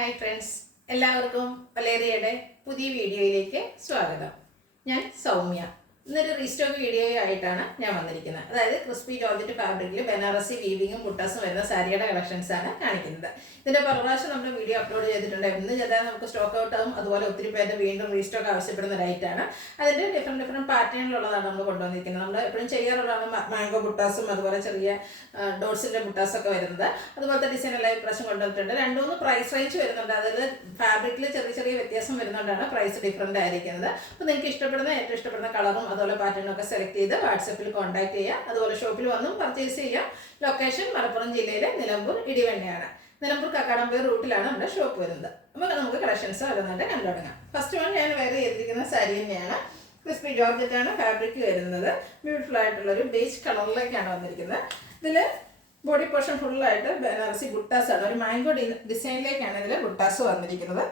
Hi friends, എല്ലാവർക്കും വലേറിയയുടെ പുതിയ വീഡിയോയിലേക്ക് സ്വാഗതം. ഞാൻ സൗമ്യ. ഇന്നൊരു റീസ്റ്റോക്ക് വീഡിയോ ആയിട്ടാണ് ഞാൻ വന്നിരിക്കുന്നത്. അതായത് ക്രിസ്പി ജോർജറ്റ് ഫാബ്രിക്കിൽ ബനാറസി വീവിങ്ങും ബുട്ടാസും വരുന്ന സാരിയുടെ കളക്ഷൻസ് ആണ് കാണിക്കുന്നത്. ഇതിൻ്റെ പ്രാവശ്യം നമ്മൾ വീഡിയോ അപ്ലോഡ് ചെയ്തിട്ടുണ്ട്. ഇന്ന് ചെയ്താൽ നമുക്ക് സ്റ്റോക്ക് ഔട്ട് ആവും. അതുപോലെ ഒത്തിരി പേര് വീണ്ടും റീസ്റ്റോക്ക് ആവശ്യപ്പെടുന്ന റൈറ്റാണ്. അതിൻ്റെ ഡിഫറെൻറ്റ് പാറ്റേണിലുള്ളതാണ് നമ്മൾ കൊണ്ടുവന്നിരിക്കുന്നത്. നമ്മൾ എപ്പോഴും ചെയ്യാറുള്ളതാണ് മാംഗോ ബുട്ടാസും അതുപോലെ ചെറിയ ഡോട്ട്സിൻ്റെ ബുട്ടാസൊക്കെ വരുന്നത്. അതുപോലത്തെ ഡിസൈൻ എല്ലാം ഇപ്രാവശ്യം കൊണ്ടുവന്നിട്ടുണ്ട്. 2-3 പ്രൈസ് റേഞ്ച് വരുന്നുണ്ട്. അതായത് ഫാബ്രിക്കിൽ ചെറിയ ചെറിയ വ്യത്യാസം വരുന്നതുകൊണ്ടാണ് പ്രൈസ് ഡിഫറൻ്റ് ആയിരിക്കുന്നത്. അപ്പോൾ നിങ്ങൾക്ക് ഇഷ്ടപ്പെടുന്ന ഏറ്റവും ഇഷ്ടപ്പെടുന്ന കളറും അതുപോലെ പാറ്റേണൊക്കെ സെലക്ട് ചെയ്ത് വാട്സപ്പിൽ കോൺടാക്ട് ചെയ്യുക. അതുപോലെ ഷോപ്പിൽ വന്നും പർച്ചേസ് ചെയ്യാം. ലൊക്കേഷൻ മലപ്പുറം ജില്ലയിലെ നിലമ്പൂർ ഇടിവണ്ണയാണ്. നിലമ്പൂർ കക്കാടംപൊയിൽ റൂട്ടിലാണ് നമ്മുടെ ഷോപ്പ് വരുന്നത്. അപ്പോൾ നമുക്ക് കളക്ഷൻസ് വരുന്നതിൻ്റെ കണ്ടു തുടങ്ങാം. ഫസ്റ്റ് വൺ ഞാൻ വേറെ ചെയ്തിരിക്കുന്ന സാരി തന്നെയാണ്. ക്രിസ്പി ജോർജറ്റ് ആണ് ഫാബ്രിക് വരുന്നത്. ബ്യൂട്ടിഫുൾ ആയിട്ടുള്ളൊരു ബേജ് കളറിലേക്കാണ് വന്നിരിക്കുന്നത്. ഇതിൽ ബോഡി പോർഷൻ ഫുള്ളായിട്ട് ബനാറസി ബുട്ടാസാണ്. ഒരു മാംഗോ ഡിസൈനിലേക്കാണ് ഇതിൽ ബുട്ടാസ് വന്നിരിക്കുന്നത്.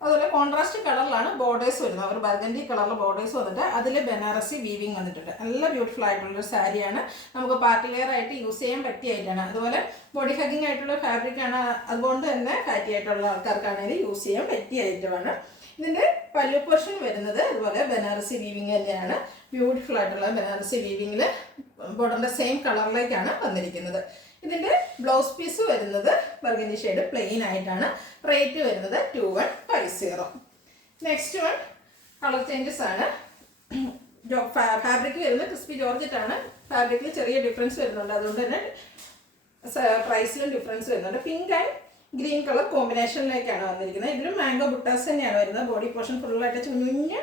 അതുപോലെ കോൺട്രാസ്റ്റ് കളറിലാണ് ബോർഡേഴ്സ് വരുന്നത്. ഒരു ബർഗൻഡി കളറിൽ ബോർഡേഴ്സ് വന്നിട്ട് അതിൽ ബനാറസി വീവിങ് വന്നിട്ടുണ്ട്. നല്ല ബ്യൂട്ടിഫുൾ ആയിട്ടുള്ളൊരു സാരിയാണ്. നമുക്ക് പാർട്ടി വെയർ ആയിട്ട് യൂസ് ചെയ്യാൻ പറ്റിയായിട്ടാണ്. അതുപോലെ ബോഡി ഹഗ്ഗിങ് ആയിട്ടുള്ള ഫാബ്രിക്കാണ്. അതുകൊണ്ട് തന്നെ ഫാറ്റി ആയിട്ടുള്ള ആൾക്കാർക്കാണെങ്കിൽ യൂസ് ചെയ്യാൻ പറ്റിയ ഐറ്റമാണ്. ഇതിൻ്റെ പല്ലു പോർഷൻ വരുന്നത് അതുപോലെ ബനാറസി വീവിങ് തന്നെയാണ്. ബ്യൂട്ടിഫുൾ ആയിട്ടുള്ള ബനാറസി വീവിങ്ങിൽ ബോർഡറിൻ്റെ സെയിം കളറിലേക്കാണ് വന്നിരിക്കുന്നത്. ഇതിൻ്റെ ബ്ലൗസ് പീസ് വരുന്നത് ബർഗൻഡി ഷെയ്ഡ് പ്ലെയിൻ ആയിട്ടാണ്. റേറ്റ് വരുന്നത് 2150. നെക്സ്റ്റ് വൺ കളർ ചേഞ്ചസ് ആണ്. ഫാബ്രിക് വരുന്നത് ക്രിസ്പി ജോർജറ്റ് ആണ്. ഫാബ്രിക്കിൽ ചെറിയ ഡിഫറൻസ് വരുന്നുണ്ട്. അതുകൊണ്ട് തന്നെ പ്രൈസിലും ഡിഫറൻസ് വരുന്നുണ്ട്. പിങ്ക് ആൻഡ് ഗ്രീൻ കളർ കോമ്പിനേഷനിലേക്കാണ് വന്നിരിക്കുന്നത്. ഇതിലും മാംഗോ ബുട്ടാസ് തന്നെയാണ് വരുന്നത്. ബോഡി പോർഷൻ ഫുള്ളായിട്ട് ചുഞ്ഞുഞ്ഞ്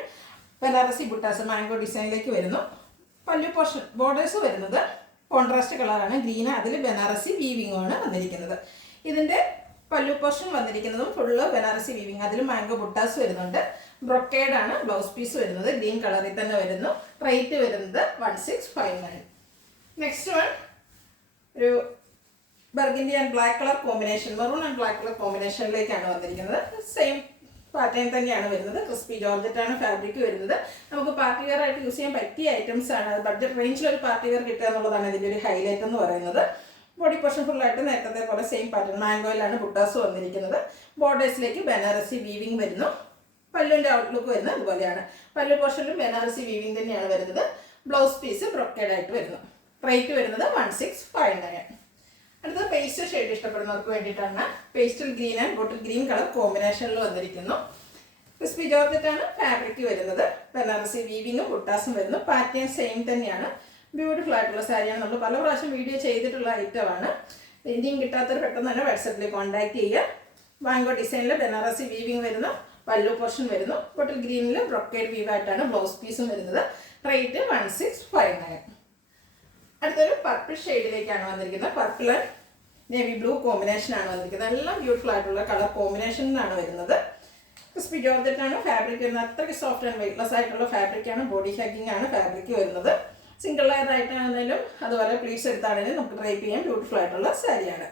ബനാറസി ബുട്ടാസ് മാംഗോ ഡിസൈനിലേക്ക് വരുന്നു. പല്ലു പോർഷൻ ബോർഡേഴ്സ് വരുന്നത് കോൺട്രാസ്റ്റ് കളറാണ്. ഗ്രീന്. അതിൽ ബനാറസി വീവിങ്ങുമാണ് വന്നിരിക്കുന്നത്. ഇതിൻ്റെ പല്ലു പോർഷൻ വന്നിരിക്കുന്നതും ഫുള്ള് ബനാറസി വീവിങ്. അതിൽ മാംഗോ ബുട്ടാസ് വരുന്നുണ്ട്. ബ്രൊക്കേഡാണ് ബ്ലൗസ് പീസ് വരുന്നത്. ഗ്രീൻ കളറിൽ തന്നെ വരുന്നു. റേറ്റ് വരുന്നത് 1659. നെക്സ്റ്റ് വൺ ഒരു burgundy and black colour combination, maroon and black colour കോമ്പിനേഷനിലേക്കാണ് വന്നിരിക്കുന്നത്. സെയിം പാറ്റേൺ തന്നെയാണ് വരുന്നത്. ക്രിസ്പി ജോർജറ്റ് ആണ് ഫാബ്രിക് വരുന്നത്. നമുക്ക് പാർട്ടി വെയർ ആയിട്ട് യൂസ് ചെയ്യാൻ പറ്റിയ ഐറ്റംസ് ആണ്. ബഡ്ജറ്റ് റേഞ്ചിൽ ഒരു പാർട്ടി വെയർ കിട്ടുക എന്നുള്ളതാണ് ഇതിൻ്റെ ഒരു ഹൈലൈറ്റ് എന്ന് പറയുന്നത്. ബോഡി പോർഷൻ ഫുള്ളായിട്ട് നേരത്തെ പോലെ സെയിം പാറ്റേൺ മാംഗോയിലാണ് ബുട്ടാസ് വന്നിരിക്കുന്നത്. ബോർഡേഴ്സിലേക്ക് ബനാറസി വീവിങ് വരുന്നു. പല്ലുവിൻ്റെ ഔട്ട്ലുക്ക് വരുന്നത് അതുപോലെയാണ്. പല്ലു പോർഷനിലും ബനാറസി വീവിങ് തന്നെയാണ് വരുന്നത്. ബ്ലൗസ് പീസ് ബ്രൊക്കേഡ് ആയിട്ട് വരുന്നു. റേറ്റ് വരുന്നത് 1659. അടുത്തത് പേസ്റ്റൽ ഷെയ്ഡ് ഇഷ്ടപ്പെടുന്നവർക്ക് വേണ്ടിയിട്ടാണ്. Pastel green and bottle green colour കോമ്പിനേഷനിൽ വന്നിരിക്കുന്നു. ക്രിസ്പി ജോർജറ്റ് ആണ് ഫാബ്രിക് വരുന്നത്. ബനാറസി വീവിങ്ങും ബുട്ടാസും വരുന്നു. പാറ്റേൺ സെയിം തന്നെയാണ്. ബ്യൂട്ടിഫുൾ ആയിട്ടുള്ള സാരിയാണ്. നമ്മൾ പല പ്രാവശ്യം വീഡിയോ ചെയ്തിട്ടുള്ള ഐറ്റമാണ്. ഇന്ത്യൻ കിട്ടാത്തവർ പെട്ടെന്ന് തന്നെ വാട്സപ്പിൽ കോൺടാക്ട് ചെയ്യുക. മാംഗോ ഡിസൈനിൽ ബനാറസി വീവിങ് വരുന്നു. പല്ലു പോർഷൻ വരുന്നു. ബോട്ടിൽ ഗ്രീനിൽ ബ്രൊക്കേഡ് വീവായിട്ടാണ് ബ്ലൗസ് പീസും വരുന്നത്. റേറ്റ് 1659. അടുത്തൊരു പർപ്പിൾ ഷെയ്ഡിലേക്കാണ് വന്നിരിക്കുന്നത്. പർപ്പിൾ ആൻഡ് നേവി ബ്ലൂ കോമ്പിനേഷനാണ് വന്നിരിക്കുന്നത്. എല്ലാം ബ്യൂട്ടിഫുൾ ആയിട്ടുള്ള കളർ കോമ്പിനേഷനിലാണ് വരുന്നത്. ക്രിസ്പി ജോർജറ്റ് ആണ് ഫാബ്രിക് വരുന്നത്. അത്രയ്ക്ക് സോഫ്റ്റ് ആൻഡ് വെയ്റ്റ്ലെസ് ആയിട്ടുള്ള ഫാബ്രിക്കാണ്. ബോഡി ഹഗ്ഗിങ് ആണ് ഫാബ്രിക് വരുന്നത്. സിംഗിൾ ലെയർ ആയിട്ടാണെങ്കിലും അതുപോലെ പ്ലീറ്റ്സ് എടുത്താണെങ്കിലും നമുക്ക് ഡ്രൈപ്പ് ചെയ്യാൻ ബ്യൂട്ടിഫുൾ ആയിട്ടുള്ള സാരിയാണ്.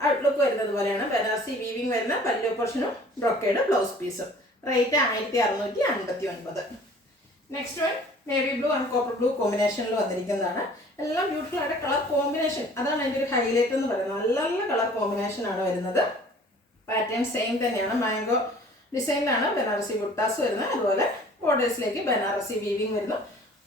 ഔട്ട്ലുക്ക് വരുന്നത് പോലെയാണ്. ബനാറസി വീവിങ് വരുന്ന പല്ലു പോർഷനും ബ്രൊക്കേഡ് ബ്ലൗസ് പീസും. Rate 1659. Next one navy blue and copper blue കോമ്പിനേഷനിൽ വന്നിരിക്കുന്നതാണ്. എല്ലാം ബ്യൂട്ടിഫുൾ ആയിട്ട് കളർ കോമ്പിനേഷൻ, അതാണ് അതിൻ്റെ ഒരു ഹൈലൈറ്റ് എന്ന് പറയുന്നത്. നല്ല നല്ല കളർ കോമ്പിനേഷൻ ആണ് വരുന്നത്. പാറ്റേൺ സെയിം തന്നെയാണ്. മാംഗോ ഡിസൈനിലാണ് ബനാറസി ബുട്ടാസ് വരുന്നത്. അതുപോലെ ബോർഡേഴ്സിലേക്ക് ബനാറസി വീവിങ് വരുന്നു.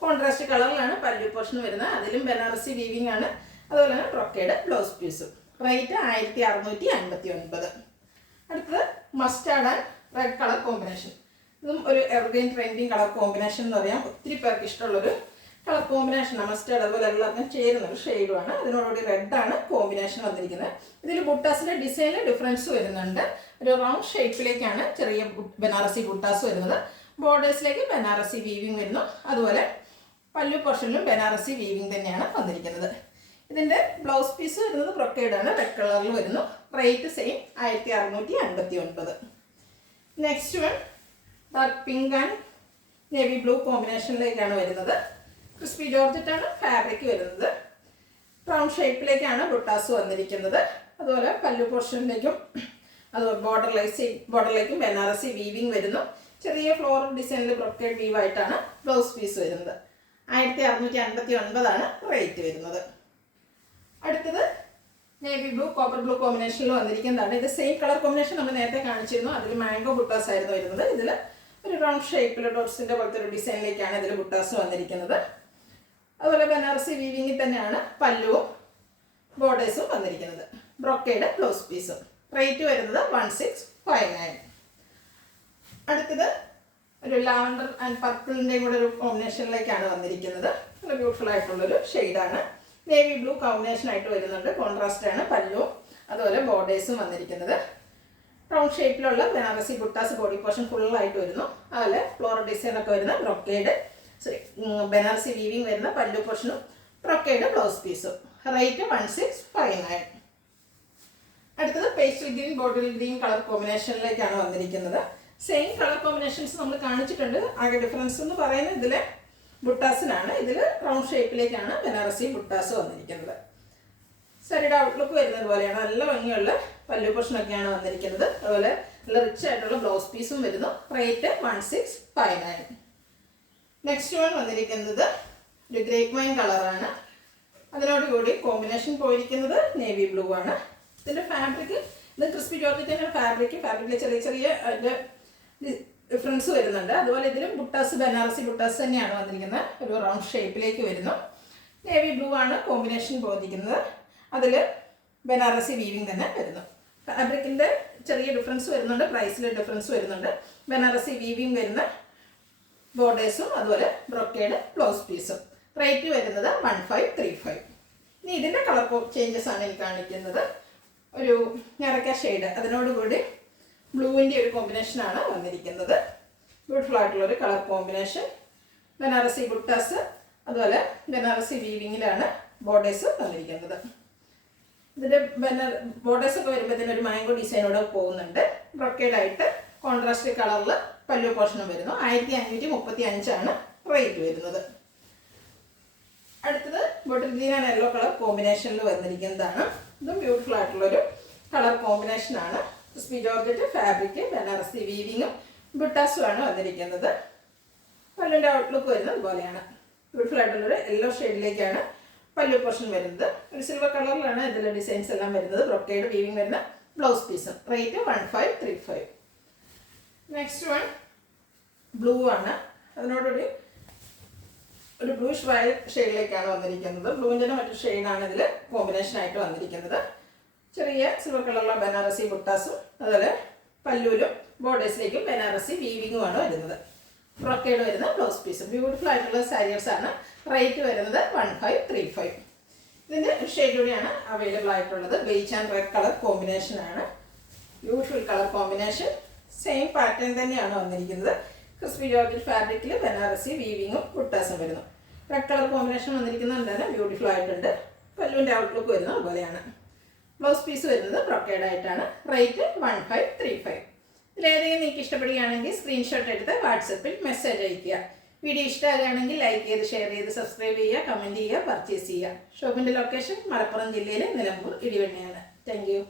കോൺട്രാസ്റ്റ് കളറിലാണ് പല്ലു പോർഷൻ വരുന്നത്. അതിലും ബനാറസി വീവിങ് ആണ്. അതുപോലെ തന്നെ ബ്രൊക്കേഡ് ബ്ലൗസ് പീസും. റേറ്റ് 1659. അടുത്തത് mustard and red colour combination. ഇതും ഒരു എവർഗ്രീൻ ട്രെൻഡിങ് കളർ കോമ്പിനേഷൻ എന്ന് പറയാം. ഒത്തിരി പേർക്ക് ഇഷ്ടമുള്ളൊരു കളർ കോമ്പിനേഷനാണ്. മസ്റ്റാർഡ് അതുപോലെ എല്ലാവർക്കും ചേരുന്ന ഒരു ഷെയ്ഡുമാണ്. അതിനോടുകൂടി റെഡാണ് കോമ്പിനേഷൻ വന്നിരിക്കുന്നത്. ഇതിൽ ബുട്ടാസിൻ്റെ ഡിസൈനിൽ ഡിഫറൻസ് വരുന്നുണ്ട്. ഒരു റൗണ്ട് ഷേപ്പിലേക്കാണ് ചെറിയ ബനാറസി ബുട്ടാസ് വരുന്നത്. ബോർഡേഴ്സിലേക്ക് ബനാറസി വീവിങ് വരുന്നു. അതുപോലെ പല്ലു പോർഷനിലും ബനാറസി വീവിങ് തന്നെയാണ് വന്നിരിക്കുന്നത്. ഇതിൻ്റെ ബ്ലൗസ് പീസ് വരുന്നത് ബ്രൊക്കേഡാണ്. റെഡ് കളറിൽ വരുന്നു. Rate same 1659. Next one dark pink and navy blue കോമ്പിനേഷനിലേക്കാണ് വരുന്നത്. ക്രിസ്പി ജോർജറ്റ് ആണ് ഫാബ്രിക് വരുന്നത്. റൗണ്ട് ഷേപ്പിലേക്കാണ് ബുട്ടാസ് വന്നിരിക്കുന്നത്. അതുപോലെ പല്ലു പോർഷനിലേക്കും അതുപോലെ ബോർഡറിലേക്കും ബനാറസി വീവിങ് വരുന്നു. ചെറിയ ഫ്ലോറൽ ഡിസൈനിൽ ബ്രൊക്കേഡ് വീവായിട്ടാണ് ബ്ലൗസ് പീസ് വരുന്നത്. 1659 റേറ്റ് വരുന്നത്. അടുത്തത് നേവി ബ്ലൂ കോപ്പർ ബ്ലൂ കോമ്പിനേഷനിൽ വന്നിരിക്കുന്നതാണ്. ഇത് സെയിം കളർ കോമ്പിനേഷൻ നമ്മൾ നേരത്തെ കാണിച്ചിരുന്നു. അതിൽ മാംഗോ ബുട്ടാസ് ആയിരുന്നു വരുന്നത്. ഇതിൽ ഒരു റൗണ്ട് ഷേപ്പിൽ ഡോട്ട്സിൻ്റെ പോലത്തെ ഒരു ഡിസൈനിലേക്കാണ് ഇതിൽ ബുട്ടാസ് വന്നിരിക്കുന്നത്. അതുപോലെ ബനാറസി വീവിങ്ങിൽ തന്നെയാണ് പല്ലുവും ബോർഡേഴ്സും വന്നിരിക്കുന്നത്. ബ്രൊക്കേഡ് ബ്ലൗസ് പീസും. റേറ്റ് വരുന്നത് 1659. അടുത്തത് ഒരു ലാവൻഡർ ആൻഡ് പർപ്പിളിൻ്റെയും കൂടെ ഒരു കോമ്പിനേഷനിലേക്കാണ് വന്നിരിക്കുന്നത്. നല്ല ബ്യൂട്ടിഫുൾ ആയിട്ടുള്ളൊരു ഷെയ്ഡാണ്. നേവി ബ്ലൂ കോമ്പിനേഷൻ ആയിട്ട് വരുന്നുണ്ട്. കോൺട്രാസ്റ്റ് ആണ് പല്ലുവും അതുപോലെ ബോർഡേഴ്സും വന്നിരിക്കുന്നത്. റൗണ്ട് ഷേപ്പിലുള്ള ബനാറസി ബുട്ടാസ് ബോഡി പോർഷൻ ഫുള്ളായിട്ട് വരുന്നു. അതുപോലെ ഫ്ലോറൽ ഡിസൈൻ ഒക്കെ വരുന്ന ബ്രൊക്കേഡ് ബനാറസി വീവിങ് വരുന്ന പല്ലു പോർഷനും ബ്രൊക്കേഡ് ബ്ലൗസ് പീസും. റേറ്റ് 1659. അടുത്തത് pastel green bottle green colour കോമ്പിനേഷനിലേക്കാണ് വന്നിരിക്കുന്നത്. സെയിം കളർ കോമ്പിനേഷൻസ് നമ്മൾ കാണിച്ചിട്ടുണ്ട്. ആകെ ഡിഫറൻസ് എന്ന് പറയുന്നത് ഇതിൽ ബുട്ടാസിനാണ്. ഇതിൽ റൗണ്ട് ഷേപ്പിലേക്കാണ് ബനാറസി ബുട്ടാസ് വന്നിരിക്കുന്നത്. സാരിയുടെ ഔട്ട്ലുക്ക് വരുന്നത് പോലെയാണ്. നല്ല ഭംഗിയുള്ള പല്ലു പോർഷനൊക്കെയാണ് വന്നിരിക്കുന്നത്. അതുപോലെ നല്ല റിച്ച് ആയിട്ടുള്ള ബ്ലൗസ് പീസും വരുന്നു. റേറ്റ് 1659. നെക്സ്റ്റ് വൺ വന്നിരിക്കുന്നത് ഒരു ഗ്രേപ്പ് വൈൻ കളറാണ്. അതിനോടുകൂടി കോമ്പിനേഷൻ പോയിരിക്കുന്നത് നേവി ബ്ലൂ ആണ്. ഇതിൻ്റെ ഫാബ്രിക് ഇത് ക്രിസ്പി ജോർജറ്റിൻ്റെ ഫാബ്രിക്കിൽ ചെറിയ ചെറിയ അതിൻ്റെ ഡിഫറൻസ് വരുന്നുണ്ട്. അതുപോലെ ഇതിലും ബുട്ടാസ് ബനാറസി ബുട്ടാസ് തന്നെയാണ് വന്നിരിക്കുന്നത്. ഒരു റൗണ്ട് ഷേപ്പിലേക്ക് വരുന്നു. നേവി ബ്ലൂ ആണ് കോമ്പിനേഷൻ പോയിരിക്കുന്നത്. അതിൽ ബനാറസി വീവിങ് തന്നെ വരുന്നു. ഫാബ്രിക്കിൻ്റെ ചെറിയ ഡിഫറൻസ് വരുന്നുണ്ട്. പ്രൈസിൽ ഡിഫറൻസ് വരുന്നുണ്ട്. ബനാറസി വീവിങ് വരുന്ന ബോർഡേഴ്സും അതുപോലെ ബ്രൊക്കേഡ് ബ്ലൗസ് പീസും. റേറ്റ് വരുന്നത് 1535. ഇനി ഇതിൻ്റെ കളർ ചേഞ്ചസ് ആണ് എനിക്ക് കാണിക്കുന്നത്. ഒരു ഞരക്ക ഷെയ്ഡ് അതിനോടുകൂടി ബ്ലൂവിൻ്റെ ഒരു കോമ്പിനേഷനാണ് വന്നിരിക്കുന്നത്. ബ്യൂട്ടിഫുൾ ആയിട്ടുള്ളൊരു കളർ കോമ്പിനേഷൻ. ബനാറസി ബുട്ടാസ് അതുപോലെ ബനാറസി വീവിങ്ങിലാണ് ബോർഡേഴ്സ് വന്നിരിക്കുന്നത്. ഇതിൻ്റെ ബോർഡേഴ്സൊക്കെ വരുമ്പോൾ ഒരു മാംഗോ ഡിസൈനോടെ പോകുന്നുണ്ട്. ബ്രൊക്കേഡായിട്ട് കോൺട്രാസ്റ്റ് കളറിൽ പല്ലു പോർഷനും വരുന്നു. 1535 റേറ്റ് വരുന്നത്. അടുത്തത് bottle green and yellow colour കോമ്പിനേഷനിൽ വന്നിരിക്കുന്നതാണ്. ഇതും ബ്യൂട്ടിഫുൾ ആയിട്ടുള്ളൊരു കളർ കോമ്പിനേഷനാണ്. ക്രിസ്പി ജോർജറ്റ് ഫാബ്രിക് ബനാറസി വീവിങ്ങും ബുട്ടാസുമാണ് വന്നിരിക്കുന്നത്. പല്ലുവിൻ്റെ ഔട്ട്ലുക്ക് വരുന്നത് ഇതുപോലെയാണ്. ബ്യൂട്ടിഫുൾ ആയിട്ടുള്ളൊരു യെല്ലോ ഷെയ്ഡിലേക്കാണ് പല്ലു പോർഷൻ വരുന്നത്. ഒരു സിൽവർ കളറിലാണ് ഇതിലെ ഡിസൈൻസ് എല്ലാം വരുന്നത്. ബ്രൊക്കേഡ് വീവിങ് വരുന്ന ബ്ലൗസ് പീസും. റേറ്റ് 1535. നെക്സ്റ്റ് വൺ ബ്ലൂ ആണ്. അതിനോടൊരു ഒരു ബ്ലൂഷ് വയലറ്റ് ഷെയ്ഡിലേക്കാണ് വന്നിരിക്കുന്നത്. ബ്ലൂവിൻ്റെ മറ്റൊരു ഷെയ്ഡാണ് ഇതിൽ കോമ്പിനേഷനായിട്ട് വന്നിരിക്കുന്നത്. ചെറിയ സിൽവർ കളറുള്ള ബനാറസി ബുട്ടാസും അതുപോലെ പല്ലൂലും ബോർഡേഴ്സിലേക്കും ബനാറസി വീവിങ്ങുമാണ് വരുന്നത്. ബ്രൊക്കേഡ് വരുന്ന ബ്ലൗസ് പീസും. ബ്യൂട്ടിഫുൾ ആയിട്ടുള്ള സാരീസ് ആണ്. റേറ്റ് വരുന്നത് 1535. ഇതിൻ്റെ ഷെയ്ഡ് കൂടിയാണ് അവൈലബിൾ ആയിട്ടുള്ളത്. ബേജ് ആൻഡ് റെഡ് കളർ കോമ്പിനേഷനാണ്. Beautiful colour combination. Same pattern തന്നെയാണ് വന്നിരിക്കുന്നത്. ക്രിസ്പി ജോർജറ്റ് ഫാബ്രിക്കിൽ ബനാറസി വീവിങ്ങും ബുട്ടാസും വരുന്നു. റെഡ് കളർ കോമ്പിനേഷൻ വന്നിരിക്കുന്നത് തന്നെ ബ്യൂട്ടിഫുൾ ആയിട്ടുണ്ട്. പല്ലുവിൻ്റെ ഔട്ട്ലുക്ക് വരുന്നത് അതുപോലെയാണ്. ബ്ലൗസ് പീസ് വരുന്നത് ബ്രൊക്കേഡായിട്ടാണ്. റേറ്റ് 1535. ഇതിലേതെങ്കിലും നിങ്ങൾക്ക് ഇഷ്ടപ്പെടുകയാണെങ്കിൽ സ്ക്രീൻഷോട്ട് എടുത്ത് വാട്സപ്പിൽ മെസ്സേജ് അയയ്ക്കുക. വീഡിയോ ഇഷ്ടമാകുകയാണെങ്കിൽ ലൈക്ക് ചെയ്ത് ഷെയർ ചെയ്ത് സബ്സ്ക്രൈബ് ചെയ്യുക, കമൻറ്റ് ചെയ്യുക, പർച്ചേസ് ചെയ്യുക. ഷോപ്പിൻ്റെ ലൊക്കേഷൻ മലപ്പുറം ജില്ലയിലെ നിലമ്പൂർ ഇടിവണ്ണയാണ്. Thank you.